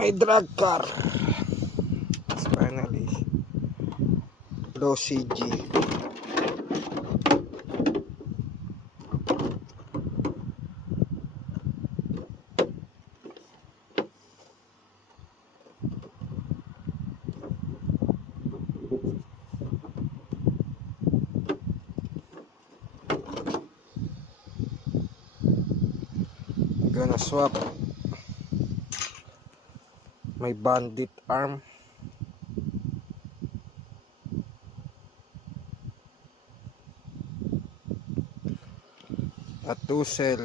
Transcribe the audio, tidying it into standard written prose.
May drag car. Finally, low CG. Gonna swap my bandit arm at 2 cell